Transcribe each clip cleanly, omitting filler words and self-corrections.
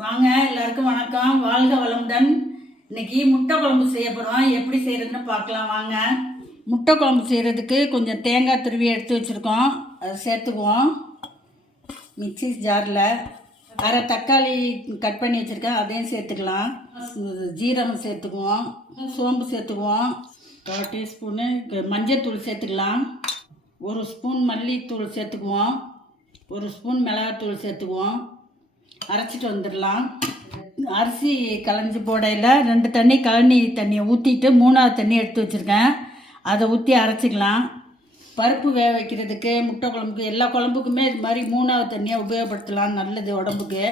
வாங்க எல்லாருக்கும் வணக்கம். வாழ்க வளமுடன். இன்னைக்கு முட்டை குழம்பு செய்ய போகிறோம். எப்படி செய்கிறதுன்னு பார்க்கலாம் வாங்க. முட்டை குழம்பு செய்கிறதுக்கு கொஞ்சம் தேங்காய் துருவி எடுத்து வச்சுருக்கோம். அதை சேர்த்துக்குவோம். மிக்சி ஜாரில் அரை தக்காளி கட் பண்ணி வச்சுருக்கேன், அதையும் சேர்த்துக்கலாம். ஜீரகம் சேர்த்துக்குவோம், சோம்பு சேர்த்துக்குவோம், 1 டீஸ்பூனு மஞ்சள் சேர்த்துக்கலாம், 1 ஸ்பூன் மல்லித்தூள் சேர்த்துக்குவோம், 1 ஸ்பூன் மிளகாத்தூள் சேர்த்துக்குவோம். அரைச்சிட்டு வந்துடலாம். அரிசி களைஞ்சி போடையில் 2 தண்ணி கழனி தண்ணியை ஊற்றிட்டு 3வது தண்ணி எடுத்து வச்சுருக்கேன், அதை ஊற்றி அரைச்சிக்கலாம். பருப்பு வேக வைக்கிறதுக்கு, முட்டை குழம்புக்கு, எல்லா குழம்புக்குமே இது மாதிரி 3வது தண்ணியை உபயோகப்படுத்தலாம். நல்லது உடம்புக்கு.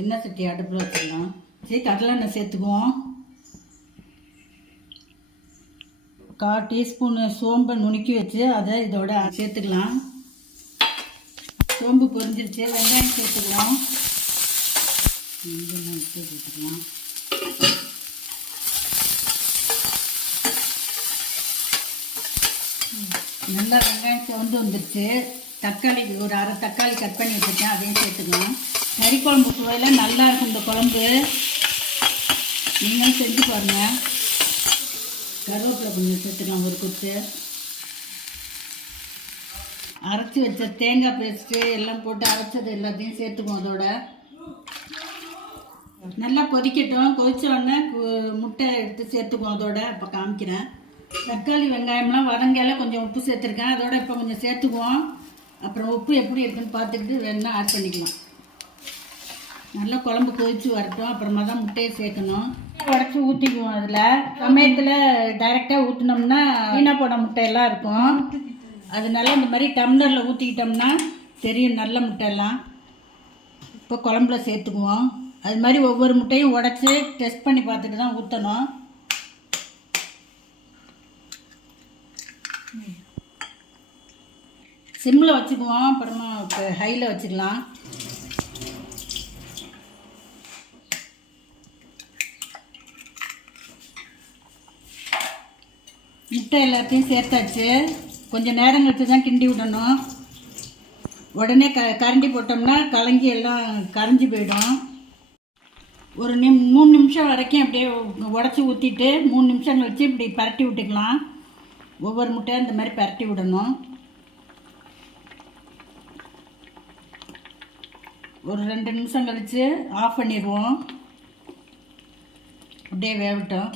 எண்ணெய் சட்டி அடுப்பில் வச்சுக்கலாம். சரி, கடலெண்ணெய் சேர்த்துக்குவோம். 1/4 டீஸ்பூனு சோம்பை நுணுக்கி வச்சு அதை இதோட சேர்த்துக்கலாம். சோம்பு பொரிஞ்சிருச்சு. வெங்காயம் சேர்த்துக்கலாம். சேர்த்துக்கலாம். நல்லா வெங்காயம் செவந்து வந்துருச்சு. தக்காளி ஒரு அரை தக்காளி கட் பண்ணி வச்சுருக்கேன், அதையும் சேர்த்துக்கலாம். கறி குழம்பு சுவையில் நல்லா இருக்கும் இந்த குழம்பு. நீங்களும் செஞ்சு பாருங்கள். கருவேப்பிலை கொஞ்சம் சேர்த்துக்கலாம், ஒரு கொத்து. அரைச்சி வச்ச தேங்காய் பேஸ்ட்டு எல்லாம் போட்டு அரைச்சது எல்லாத்தையும் சேர்த்துக்குவோம். அதோட நல்லா கொதிக்கட்டும். கொதிச்சோடனே முட்டை எடுத்து சேர்த்துக்குவோம். அதோட இப்போ காமிக்கிறேன். தக்காளி வெங்காயம்லாம் வதங்கையில கொஞ்சம் உப்பு சேர்த்துருக்கேன், அதோட இப்போ கொஞ்சம் சேர்த்துக்குவோம். அப்புறம் உப்பு எப்படி இருக்குன்னு பார்த்துக்கிட்டு வேணா ஆட் பண்ணிக்கலாம். நல்லா குழம்பு கொதிச்சு வரட்டும், அப்புறமா தான் முட்டையை சேர்க்கணும். உடச்சி ஊற்றிக்குவோம். அதில் சமயத்தில் டைரெக்டாக ஊற்றினோம்னா வீணாக போன முட்டையெல்லாம் இருக்கும். அதனால இந்த மாதிரி டம்ளரில் ஊற்றிக்கிட்டோம்னா தெரியும் நல்ல முட்டையெல்லாம். இப்போ குழம்புல சேர்த்துக்குவோம். அது மாதிரி ஒவ்வொரு முட்டையும் உடச்சி டெஸ்ட் பண்ணி பார்த்துட்டு தான் ஊற்றணும். சிம்மில் வச்சுக்குவோம், அப்புறமா இப்போ ஹையில் வச்சுக்கலாம். முட்டை எல்லாத்தையும் சேர்த்தாச்சு. கொஞ்சம் நேரம் கழித்து தான் கிண்டி விடணும். உடனே கரண்டி போட்டோம்னா கலங்கி எல்லாம் கரைஞ்சி போயிடும். ஒரு 3 நிமிஷம் வரைக்கும் அப்படியே உடச்சி ஊற்றிட்டு 3 நிமிஷம் கழிச்சு இப்படி பரட்டி விட்டுக்கலாம். ஒவ்வொரு முட்டையும் இந்த மாதிரி பரட்டி விடணும். ஒரு 2 நிமிஷம் கழித்து ஆஃப் பண்ணிடுவோம். அப்படியே வேகட்டும்.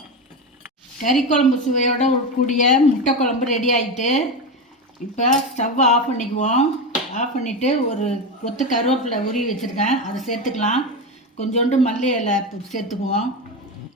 கறி குழம்பு சுவையோடு கூடிய முட்டை குழம்பு ரெடி ஆகிட்டு. இப்போ ஸ்டவ்வை ஆஃப் பண்ணிக்குவோம். ஆஃப் பண்ணிவிட்டு ஒரு கொத்து கருவேப்பிலை உருவி வச்சுருக்கேன், அதை சேர்த்துக்கலாம். கொஞ்சோண்டு மல்லி இலை சேர்த்துக்குவோம்.